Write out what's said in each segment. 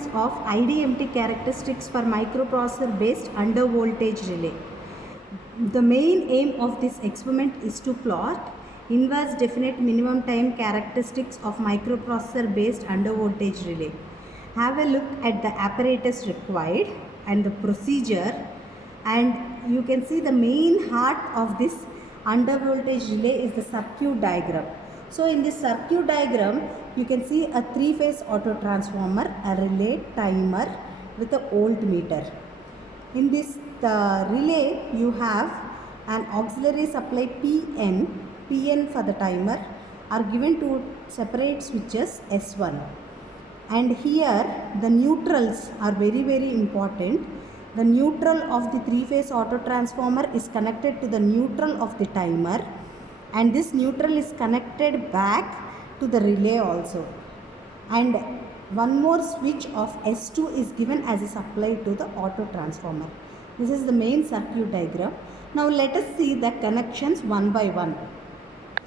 measurements of IDMT characteristics for microprocessor based under voltage relay. The main aim of this experiment is to plot inverse definite minimum time characteristics of microprocessor based under voltage relay. Have a look at the apparatus required and the procedure, and you can see the main heart of this under voltage relay is the circuit diagram. So in this circuit diagram, you can see a three-phase auto transformer, a relay, timer with a voltmeter. In this relay, you have an auxiliary supply PN for the timer are given to separate switches S1. And here the neutrals are very important. The neutral of the three-phase auto transformer is connected to the neutral of the timer, and this neutral is connected back to the relay also. And one more switch of S2 is given as a supply to the auto transformer. This is the main circuit diagram. Now let us see the connections one by one.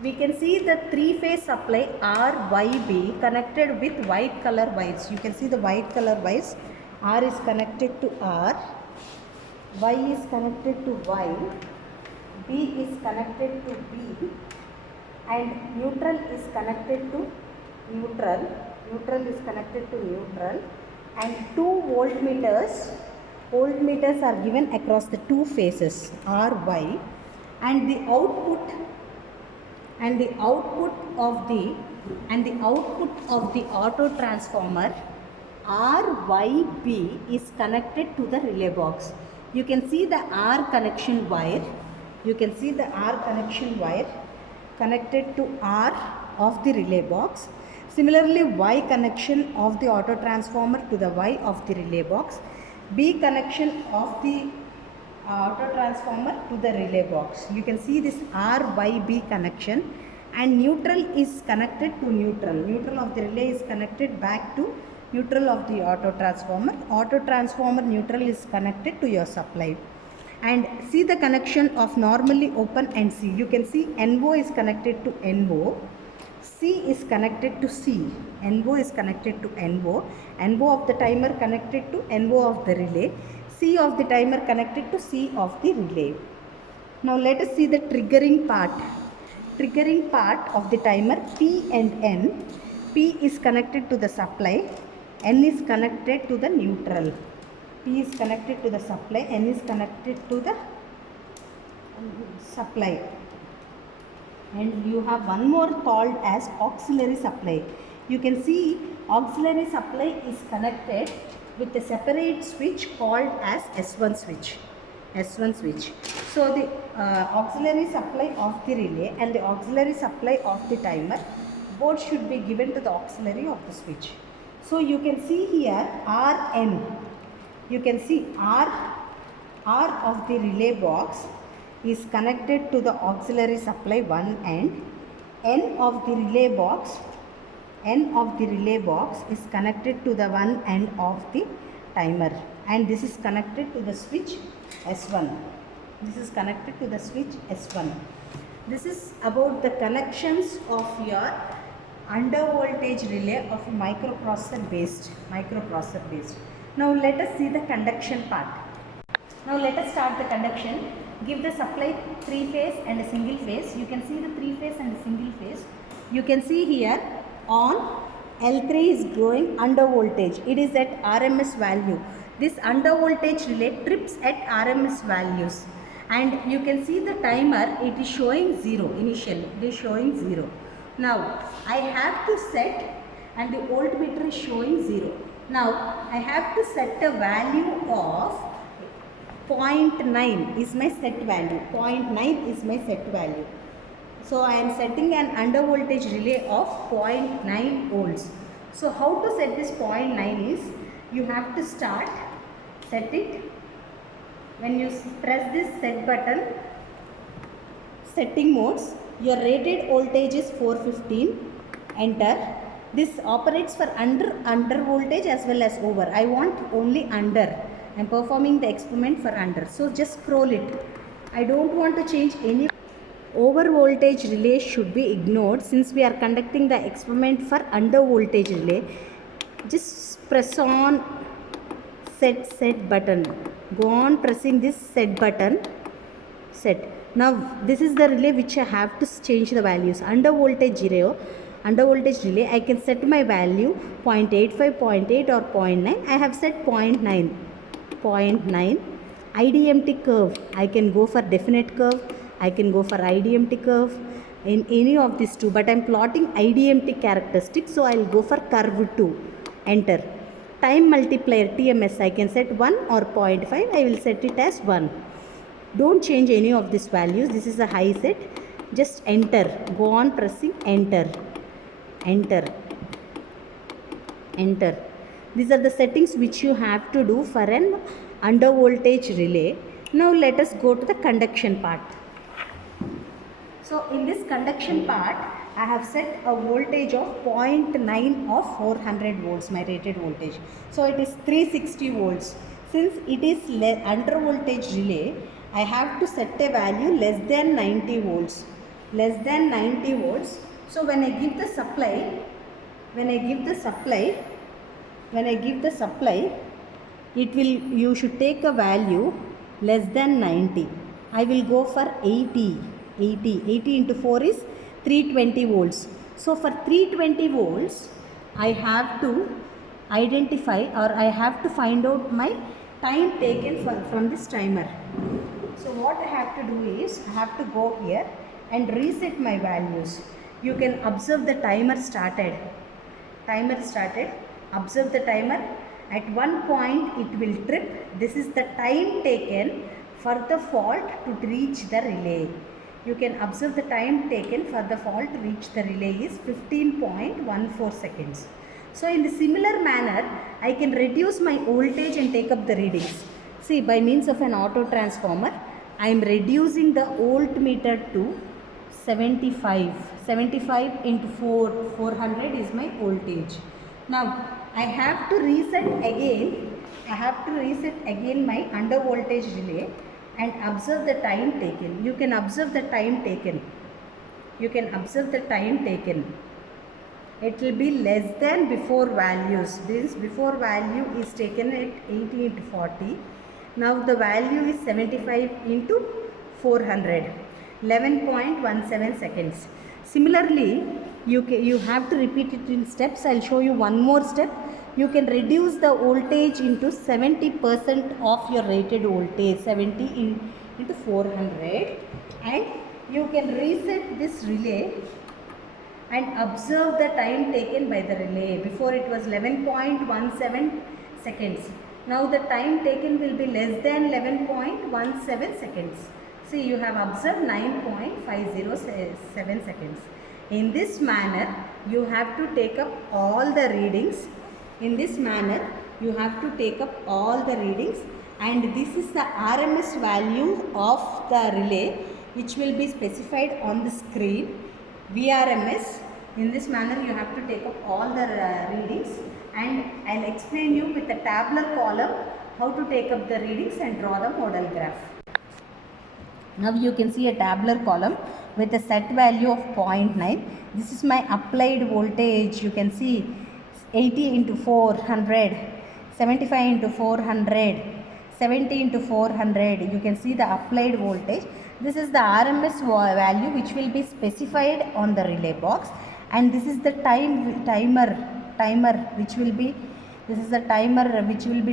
We can see the three-phase supply RYB connected with white color wires. You can see the white color wires. R is connected to R, Y is connected to Y, B is connected to B, and neutral is connected to neutral. Neutral is connected to neutral, and two voltmeters are given across the two phases R, Y, and the output of the auto transformer RYB is connected to the relay box. You can see the R connection wire. You can see the R connection wire connected to R of the relay box. Similarly, Y connection of the auto transformer to the Y of the relay box. B connection of the auto transformer to the relay box. You can see this RYB connection, and neutral is connected to neutral. Neutral of the relay is connected back to neutral of the auto transformer. Auto transformer neutral is connected to your supply. And see the connection of normally open and C. You can see NO is connected to NO. C is connected to C. NO is connected to NO. NO of the timer connected to NO of the relay. C of the timer connected to C of the relay. Now let us see the triggering part. Triggering part of the timer P and N. P is connected to the supply. N is connected to the neutral. P is connected to the supply. N is connected to the supply. And you have one more called as auxiliary supply. You can see auxiliary supply is connected with a separate switch called as S1 switch. S1 switch. So the auxiliary supply of the relay and the auxiliary supply of the timer both should be given to the auxiliary of the switch. So you can see here Rn. You can see R of the relay box is connected to the auxiliary supply one end. N of the relay box is connected to the one end of the timer, and this is connected to the switch S1. This is connected to the switch S1. This is about the connections of your under voltage relay of microprocessor based. Now let us see the conduction part. Now let us start the conduction. Give the supply 3-phase and a single phase. You can see the 3-phase and a single phase. You can see here on L3 is going under voltage. It is at RMS value. This under voltage relay trips at RMS values, and you can see the timer, it is showing 0 initially. It is showing 0. Now I have to set, and the voltmeter is showing 0. Now I have to set a value of 0.9 is my set value. 0.9 is my set value. So I am setting an under voltage relay of 0.9 volts. So how to set this 0.9 is, you have to start, set it. When you press this set button, setting modes, your rated voltage is 415, enter. This operates for under voltage as well as over. I want only under. I am performing the experiment for under. So just scroll it. I don't want to change any. Over voltage relay should be ignored since we are conducting the experiment for under voltage relay. just press on set button. Go on pressing this set button. Set. Now this is the relay which I have to change the values. Under voltage relay I can set my value 0.85, 0.8 or 0.9. I have set 0.9. IDMT curve, I can go for definite curve, I can go for IDMT curve, in any of these two, but I am plotting IDMT characteristics, so I will go for curve 2. Enter. Time multiplier TMS, I can set 1 or 0.5, I will set it as 1. Don't change any of these values. This is a high set. Just enter. Go on pressing enter. Enter. Enter. These are the settings which you have to do for an under voltage relay. Now let us go to the conduction part. So in this conduction part, I have set a voltage of 0.9 of 400 volts, my rated voltage. So it is 360 volts. Since it is under voltage relay, I have to set a value less than 90 volts. Less than 90 volts. So when I give the supply, you should take a value less than 90. I will go for 80 into 4 is 320 volts. So for 320 volts, I have to identify, or I have to find out my time taken from this timer. So what I have to do is, I have to go here and reset my values. You can observe the timer started. Observe the timer. At one point it will trip. This is the time taken for the fault to reach the relay. You can observe the time taken for the fault to reach the relay is 15.14 seconds. So in the similar manner, I can reduce my voltage and take up the readings. See, by means of an auto transformer, I am reducing the voltmeter to 75. 75 into 400 is my voltage. Now, I have to reset again my under voltage relay and observe the time taken. You can observe the time taken. It will be less than before values. This before value is taken at 80 into 40. Now the value is 75 into 400. 11.17 seconds. Similarly, you have to repeat it in steps. I will show you one more step. You can reduce the voltage into 70% of your rated voltage, 70 into 400, and you can reset this relay and observe the time taken by the relay. Before it was 11.17 seconds. Now the time taken will be less than 11.17 seconds. See, you have observed 9.507 seconds. In this manner, you have to take up all the readings. And this is the RMS value of the relay which will be specified on the screen. VRMS. In this manner, you have to take up all the readings, and I will explain you with a tabular column how to take up the readings and draw the model graph. Now you can see a tabular column with a set value of 0.9. This is my applied voltage. You can see 80 into 400, 75 into 400, 70 into 400. You can see the applied voltage. This is the RMS value which will be specified on the relay box, and this is the timer which will be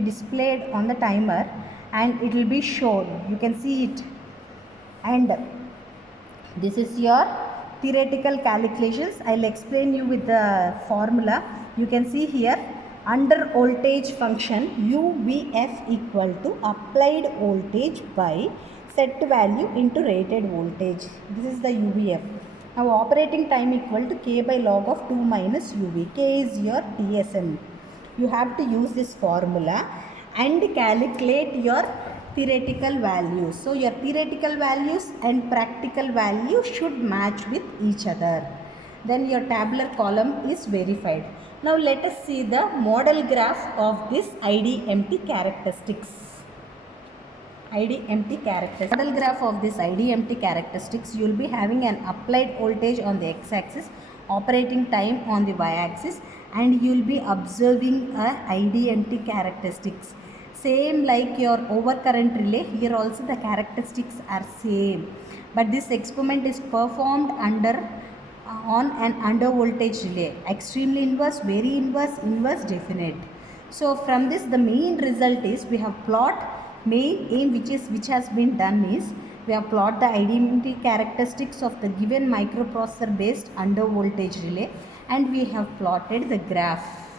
displayed on the timer, and it will be shown. You can see it. And this is your theoretical calculations. I will explain you with the formula. You can see here, under voltage function UVF equal to applied voltage by set value into rated voltage. This is the UVF. Now operating time equal to K by log of 2 minus UV. K is your TSM. You have to use this formula and calculate your theoretical values. So your theoretical values and practical values should match with each other. Then your tabular column is verified. Now let us see the model graph of this IDMT characteristics. Model graph of this IDMT characteristics, you will be having an applied voltage on the x-axis, operating time on the y-axis, and you will be observing a ID&T characteristics. Same like your overcurrent relay, here also the characteristics are same, but this experiment is performed on an under voltage relay, extremely inverse, very inverse, inverse, definite. So from this the main result is we have plot main aim which has been done is we have plot the identity characteristics of the given microprocessor based under voltage relay, and we have plotted the graph.